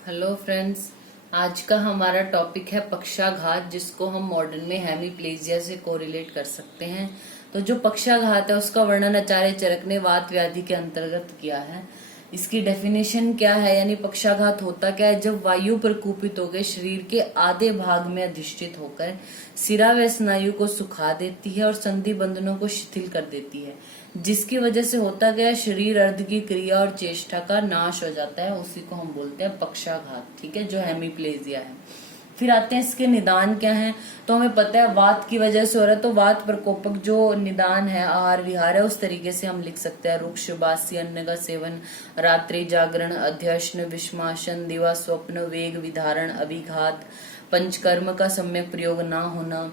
Hello friends, आज का हमारा टॉपिक है पक्षाघात, जिसको हम मॉडर्न में हेमीप्लेजिया से कोरिलेट कर सकते हैं। तो जो पक्षाघात है उसका वर्णन आचार्य चरक ने वात व्याधि के अंतर्गत किया है। इसकी डेफिनेशन क्या है, यानी पक्षाघात होता क्या है? जब वायु प्रकूपित होकर शरीर के आधे भाग में अधिष्ठित होकर सिरा व स्नायु को सुखा देती है और संधि बंधनों को शिथिल कर देती है, जिसकी वजह से होता गया शरीर अर्ध की क्रिया और चेष्टा का नाश हो जाता है। उसी को हम बोलते हैं पक्षाघात, ठीक है, जो हेमीप्लेजिया है। फिर आते हैं इसके निदान क्या है। तो हमें पता है वात की वजह से हो रहा है, तो वात प्रकोपक जो निदान है, आहार विहार है, उस तरीके से हम लिख सकते हैं। रुक्ष बासी अन्न का सेवन, रात्रि जागरण, अध्यशन, विषमाशन, दिवा स्वप्न, वेग विधारण, अभिघात, पंचकर्म का सम्यक प्रयोग ना होना,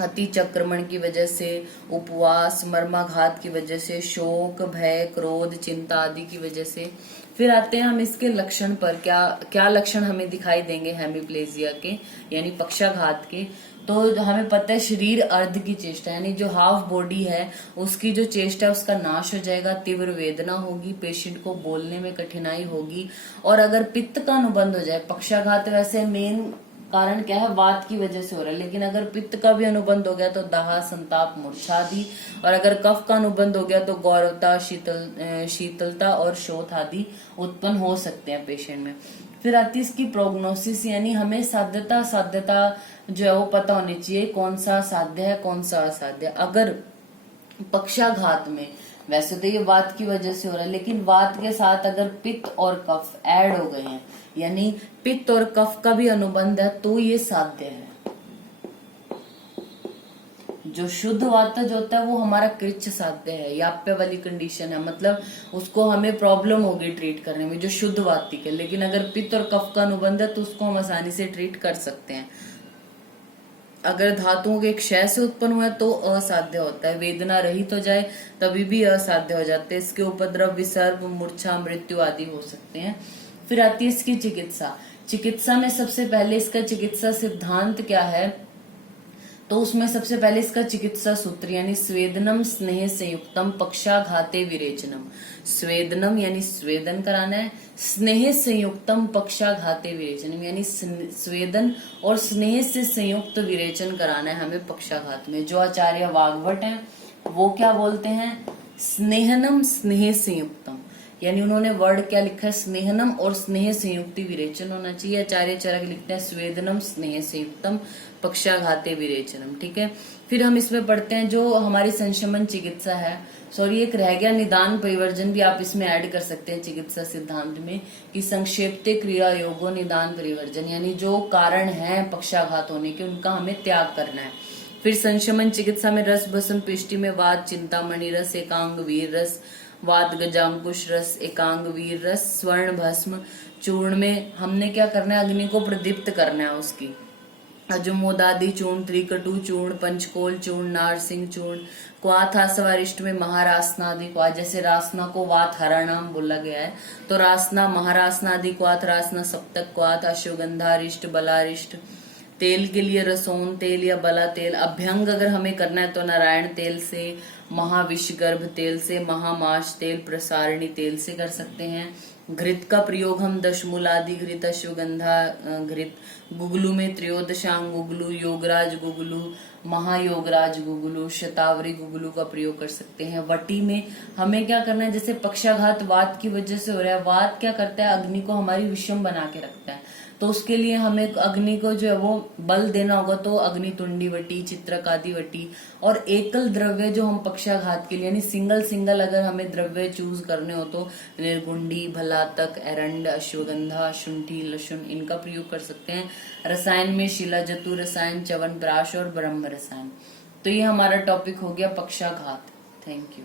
अति चक्रमण की वजह से, उपवास, मर्माघात की वजह से, शोक, भय, क्रोध, चिंता आदि की वजह से। फिर आते हैं हम इसके लक्षण पर, क्या क्या लक्षण हमें दिखाई देंगे हेमीप्लेजिया के, यानी पक्षाघात के। तो हमें पता है शरीर अर्ध की चेष्टा, यानी जो हाफ बॉडी है उसकी जो चेष्टा है उसका नाश हो जाएगा। तीव्र वेदना होगी, पेशेंट को बोलने में कठिनाई होगी। और अगर पित्त का अनुबंध हो जाए, पक्षाघात वैसे मेन कारण क्या है, वात की वजह से हो रहा है, लेकिन अगर पित्त का भी अनुबंध हो गया तो दाह, संताप, मूर्छा आदि। और अगर कफ का अनुबंध हो गया तो गौरवता, शीतलता और शोथ आदि उत्पन्न हो सकते हैं पेशेंट में। फिर आती है इसकी प्रोग्नोसिस, यानी हमें साध्यता जो है वो पता होनी चाहिए, कौन सा साध्य है कौन सा असाध्य। अगर पक्षाघात में, वैसे तो ये वात की वजह से हो रहा है, लेकिन वात के साथ अगर पित्त और कफ ऐड हो गए हैं, यानी पित्त और कफ का भी अनुबंध है, तो ये साध्य है। जो शुद्ध वातज होता है वो हमारा कृच्छ साध्य है, याप्य वाली कंडीशन है, मतलब उसको हमें प्रॉब्लम होगी ट्रीट करने में, जो शुद्ध वातिक है। लेकिन अगर पित्त और कफ का अनुबंध है तो उसको हम आसानी से ट्रीट कर सकते हैं। अगर धातुओं के क्षय से उत्पन्न हुआ तो असाध्य होता है, वेदना रहित हो जाए तभी भी असाध्य हो जाते हैं। इसके उपद्रव, विसर्ग, मूर्छा, मृत्यु आदि हो सकते हैं। फिर आती है इसकी चिकित्सा। चिकित्सा में सबसे पहले इसका चिकित्सा सिद्धांत क्या है, तो उसमें सबसे पहले इसका चिकित्सा सूत्र, यानी स्वेदनम स्नेह संयुक्तम पक्षाघाते विरेचनम। स्वेदनम यानी स्वेदन कराना है, स्नेह संयुक्तम पक्षाघाते विरेचनम यानी स्वेदन और स्नेह से संयुक्त विरेचन कराना है हमें पक्षाघात में। जो आचार्य वाग्भट हैं वो क्या बोलते हैं, स्नेहनम स्नेह संयुक्तम, यानी उन्होंने वर्ड क्या लिखा है, स्नेहनम और स्नेह संयुक्ति विरेचन होना चाहिए। आचार्य चरक लिखते हैं स्वेदनम स्नेह संयुक्तम पक्षाघाते विरेचनम, ठीक है। फिर हम इसमें पढ़ते हैं जो हमारी संशमन चिकित्सा है, सॉरी एक रह गया, निदान परिवर्जन भी आप इसमें ऐड कर सकते हैं चिकित्सा सिद्धांत में, कि संक्षेप्ते क्रिया योगो निदान परिवर्जन, यानी जो कारण है पक्षाघात होने के उनका हमें त्याग करना है। फिर संशमन चिकित्सा में रस भस्म पिष्टि में वात चिंतामणि रस, एकांग वीर रस, वात गजांकुश रस, एकांग वीर रस, स्वर्ण भस्म चूर्ण में हमने क्या करना है, अग्नि को प्रदीप्त करना है उसकी। अजुमोदादि चूर्ण, त्रिकटु चूर्ण, पंचकोल चूर्ण, नारसिंह चूर्ण, क्वाथ आसवारिष्ट में महारासनादि क्वाथ, जैसे रासना को वात हरा नाम बोला गया है, तो रासना महारासनादि क्वाथ, रासना सप्तक क्वाथ, अश्वगंधारिष्ट, बलारिष्ट। तेल के लिए रसोन तेल या बला तेल। अभ्यंग अगर हमें करना है तो नारायण तेल से, महाविषगर्भ तेल से, महामाश तेल, प्रसारणी तेल से कर सकते हैं। घृत का प्रयोग हम दशमूलादि घृत, अश्वगंधा घृत, गुगलू में त्रयोदशांग गुगलू, योगराज गुगलू, महायोगराज गुगलू, शतावरी गुगलू का प्रयोग कर सकते हैं। वटी में हमें क्या करना है, जैसे पक्षाघात वात की वजह से हो रहा है, वात क्या करता है, अग्नि को हमारी विषम बना के रखता है, तो उसके लिए हमें अग्नि को जो है वो बल देना होगा, तो अग्नि तुंडी वटी, चित्रकादि वटी। और एकल द्रव्य जो हम पक्षाघात के लिए, यानी सिंगल अगर हमें द्रव्य चूज करने हो तो निर्गुंडी, भलातक, एरंड, अश्वगंधा, शुंठी, लहसुन, इनका प्रयोग कर सकते हैं। रसायन में शिला जतु रसायन, च्यवनप्राश और ब्रह्म रसायन। तो ये हमारा टॉपिक हो गया पक्षाघात। Thank you.